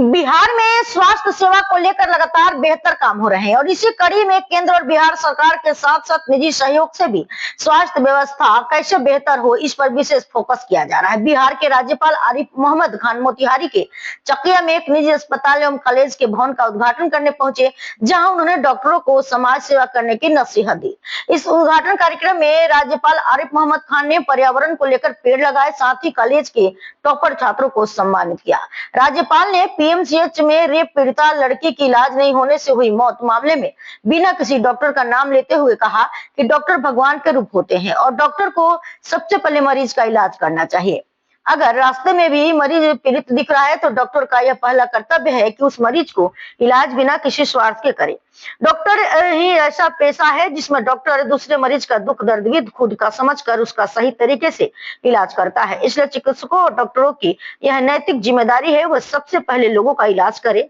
बिहार में स्वास्थ्य सेवा को लेकर लगातार बेहतर काम हो रहे हैं और इसी कड़ी में केंद्र और बिहार सरकार के साथ साथ निजी सहयोग से भी स्वास्थ्य व्यवस्था कैसे बेहतर हो, इस पर विशेष फोकस किया जा रहा है। बिहार के राज्यपाल आरिफ मोहम्मद खान मोतिहारी के चकिया में एक निजी अस्पताल एवं कॉलेज के भवन का उद्घाटन करने पहुंचे, जहां उन्होंने डॉक्टरों को समाज सेवा करने की नसीहत दी। इस उद्घाटन कार्यक्रम में राज्यपाल आरिफ मोहम्मद खान ने पर्यावरण को लेकर पेड़ लगाए, साथ ही कॉलेज के टॉपर छात्रों को सम्मानित किया। राज्यपाल ने पीएमसीएच में रेप पीड़िता लड़की की इलाज नहीं होने से हुई मौत मामले में बिना किसी डॉक्टर का नाम लेते हुए कहा कि डॉक्टर भगवान के रूप होते हैं और डॉक्टर को सबसे पहले मरीज का इलाज करना चाहिए। अगर रास्ते में भी मरीज पीड़ित दिख रहा है तो डॉक्टर का यह पहला कर्तव्य है कि उस मरीज को इलाज बिना किसी स्वार्थ के करे। डॉक्टर ही ऐसा पेशा है जिसमें डॉक्टर दूसरे मरीज का दुख दर्द भी खुद का समझकर उसका सही तरीके से इलाज करता है। इसलिए चिकित्सकों और डॉक्टरों की यह नैतिक जिम्मेदारी है, वह सबसे पहले लोगों का इलाज करे।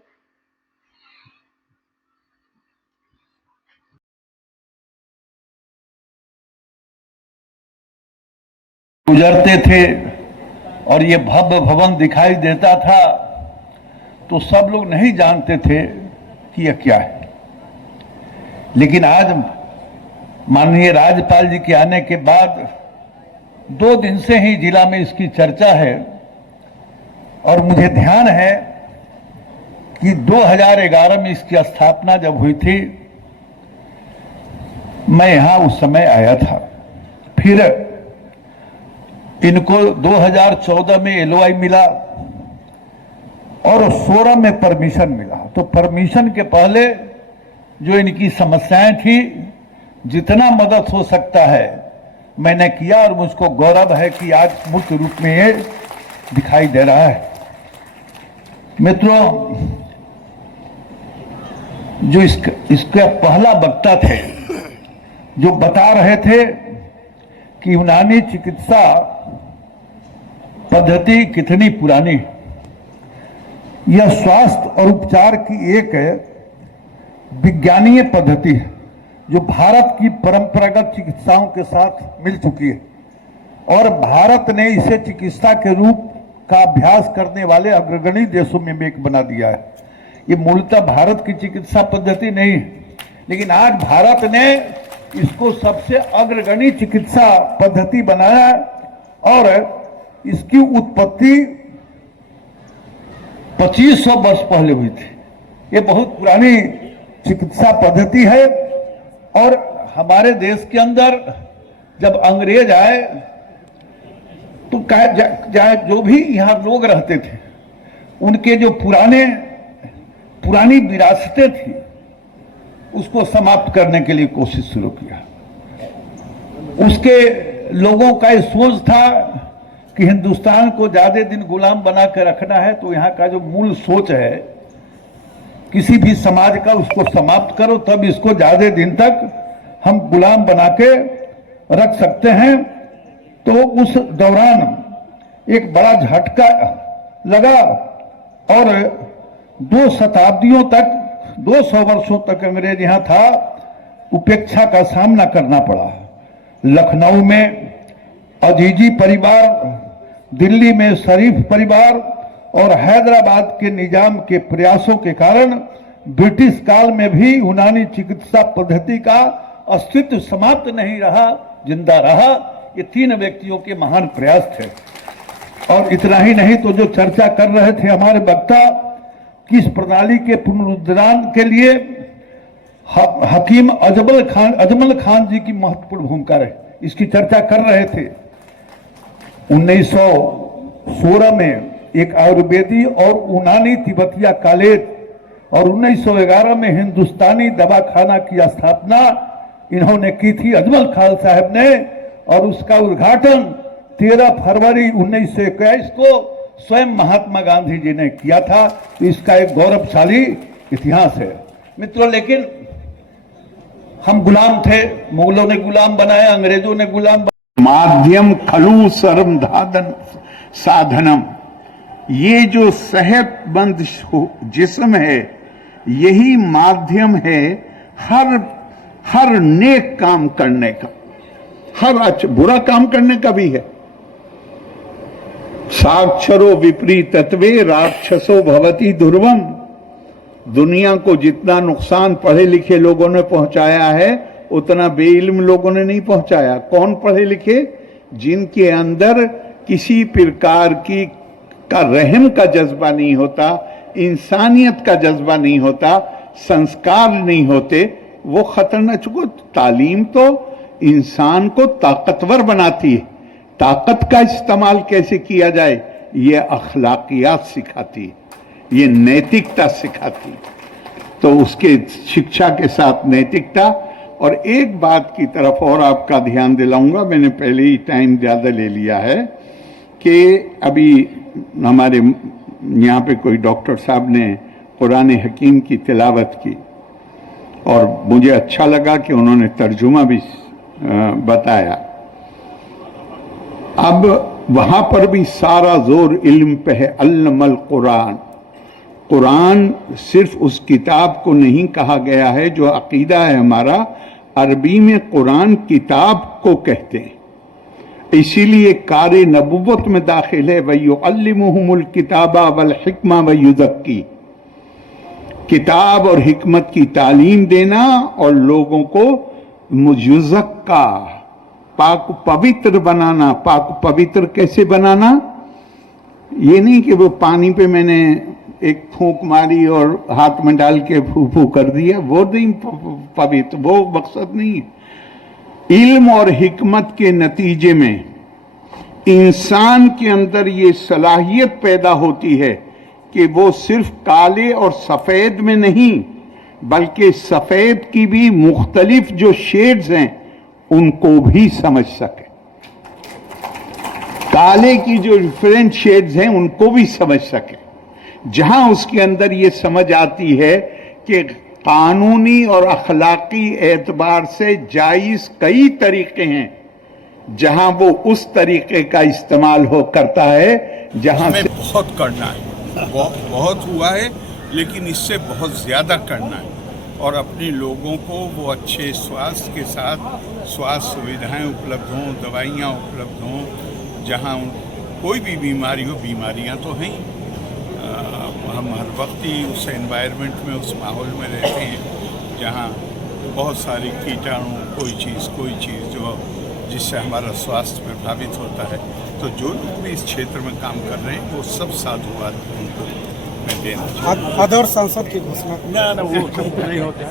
गुजरते थे और ये भव्य भवन दिखाई देता था तो सब लोग नहीं जानते थे कि यह क्या है, लेकिन आज माननीय राज्यपाल जी के आने के बाद 2 दिन से ही जिला में इसकी चर्चा है और मुझे ध्यान है कि 2011 में इसकी स्थापना जब हुई थी, मैं यहां उस समय आया था। फिर इनको 2014 में एलओआई मिला और 16 में परमिशन मिला। तो परमिशन के पहले जो इनकी समस्याएं थी, जितना मदद हो सकता है मैंने किया और मुझको गौरव है कि आज मूर्त रूप में ये दिखाई दे रहा है। मित्रों, जो इसका पहला वक्ता थे जो बता रहे थे कि यूनानी चिकित्सा पद्धति कितनी पुरानी, यह स्वास्थ्य और उपचार की एक विज्ञानीय पद्धति है जो भारत की परंपरागत चिकित्साओं के साथ मिल चुकी है और भारत ने इसे चिकित्सा के रूप का अभ्यास करने वाले अग्रगणी देशों में एक बना दिया है। ये मूलतः भारत की चिकित्सा पद्धति नहीं है, लेकिन आज भारत ने इसको सबसे अग्रगणी चिकित्सा पद्धति बनाया और इसकी उत्पत्ति 2500 वर्ष पहले हुई थी। ये बहुत पुरानी चिकित्सा पद्धति है और हमारे देश के अंदर जब अंग्रेज आए तो जो भी यहाँ लोग रहते थे उनके जो पुरानी विरासतें थी उसको समाप्त करने के लिए कोशिश शुरू किया। उसके लोगों का ये सोच था कि हिंदुस्तान को ज्यादा दिन गुलाम बना कर रखना है, तो यहाँ का जो मूल सोच है किसी भी समाज का उसको समाप्त करो, तब इसको ज्यादा दिन तक हम गुलाम बना के रख सकते हैं। तो उस दौरान एक बड़ा झटका लगा और 2 शताब्दियों तक 200 वर्षों तक अंग्रेज यहां था, उपेक्षा का सामना करना पड़ा। लखनऊ में अजीजी परिवार, दिल्ली में शरीफ परिवार और हैदराबाद के निजाम के प्रयासों के कारण ब्रिटिश काल में भी यूनानी चिकित्सा पद्धति का अस्तित्व समाप्त नहीं रहा, जिंदा रहा। ये 3 व्यक्तियों के महान प्रयास थे। और इतना ही नहीं तो जो चर्चा कर रहे थे हमारे वक्ता, किस प्रणाली के पुनरुद्धार के लिए हकीम अजमल खान जी की महत्वपूर्ण भूमिका रही, इसकी चर्चा कर रहे थे। 1916 में एक आयुर्वेदी और यूनानी तिब्बतिया कॉलेज और 1911 में हिंदुस्तानी दवाखाना की स्थापना इन्होंने की थी अजमल खान साहब ने, और उसका उद्घाटन 13 फरवरी 1921 को स्वयं महात्मा गांधी जी ने किया था। तो इसका एक गौरवशाली इतिहास है मित्रों। लेकिन हम गुलाम थे, मुगलों ने गुलाम बनाया, अंग्रेजों ने गुलाम। माध्यम खलु सर्व साधनम, ये जो सेहतमंद जिस्म है यही माध्यम है हर नेक काम करने का, हर अच्छा बुरा काम करने का भी है। साक्षरो विपरीतत्वे राक्षसो भवति ध्रुवम। दुनिया को जितना नुकसान पढ़े लिखे लोगों ने पहुंचाया है उतना बेइल्म लोगों ने नहीं पहुंचाया। कौन पढ़े लिखे? जिनके अंदर किसी प्रकार की का रहम का जज्बा नहीं होता, इंसानियत का जज्बा नहीं होता, संस्कार नहीं होते, वो खतरनाक। चुको तालीम तो इंसान को ताकतवर बनाती है, ताकत का इस्तेमाल कैसे किया जाए ये अखलाकियात सिखाती है, ये नैतिकता सिखाती। तो उसके शिक्षा के साथ नैतिकता। और एक बात की तरफ और आपका ध्यान दिलाऊंगा, मैंने पहले ही टाइम ज़्यादा ले लिया है, कि अभी हमारे यहाँ पे कोई डॉक्टर साहब ने कुरान हकीम की तिलावत की और मुझे अच्छा लगा कि उन्होंने तर्जुमा भी बताया। अब वहाँ पर भी सारा जोर इल्म पे है। अल्लमल कुरान, कुरान सिर्फ उस किताब को नहीं कहा गया है जो अकीदा है हमारा, अरबी में कुरान किताब को कहते हैं, इसीलिए कार नबुव्वत में दाखिल है। वयुअल्लिमुहुमुल किताबा वल हिक्मा वयुज़क्की, किताब और हिकमत की तालीम देना और लोगों को मुजुज़क्का, पाक पवित्र बनाना। पाक पवित्र कैसे बनाना? ये नहीं कि वो पानी पे मैंने एक फूंक मारी और हाथ में डाल के फू फू कर दिया, वो नहीं पवित्र, वो मकसद नहीं। इल्म और हिकमत के नतीजे में इंसान के अंदर ये सलाहियत पैदा होती है कि वो सिर्फ काले और सफेद में नहीं, बल्कि सफेद की भी मुख्तलिफ जो शेड्स हैं उनको भी समझ सके, काले की जो डिफरेंट शेड्स हैं उनको भी समझ सके। जहां उसके अंदर ये समझ आती है कि कानूनी और अखलाकी एतबार से जायज कई तरीके हैं, जहां वो उस तरीके का इस्तेमाल हो करता है जहां हमें से बहुत करना है, बहुत हुआ है, लेकिन इससे बहुत ज़्यादा करना है। और अपने लोगों को वो अच्छे स्वास्थ्य के साथ स्वास्थ्य सुविधाएं उपलब्ध हों, दवाइयाँ उपलब्ध हों। जहाँ कोई भी बीमारी हो, बीमारियाँ तो हैं, हम हर वक्त ही उस एनवायरनमेंट में, उस माहौल में रहते हैं जहाँ बहुत सारे कीटाणु, कोई चीज़ जो जिससे हमारा स्वास्थ्य प्रभावित होता है। तो जो लोग भी इस क्षेत्र में काम कर रहे हैं वो सब साधुवाद उनको मैं देना चाहूँगा। पद और संसद की घोषणा वो नहीं होता।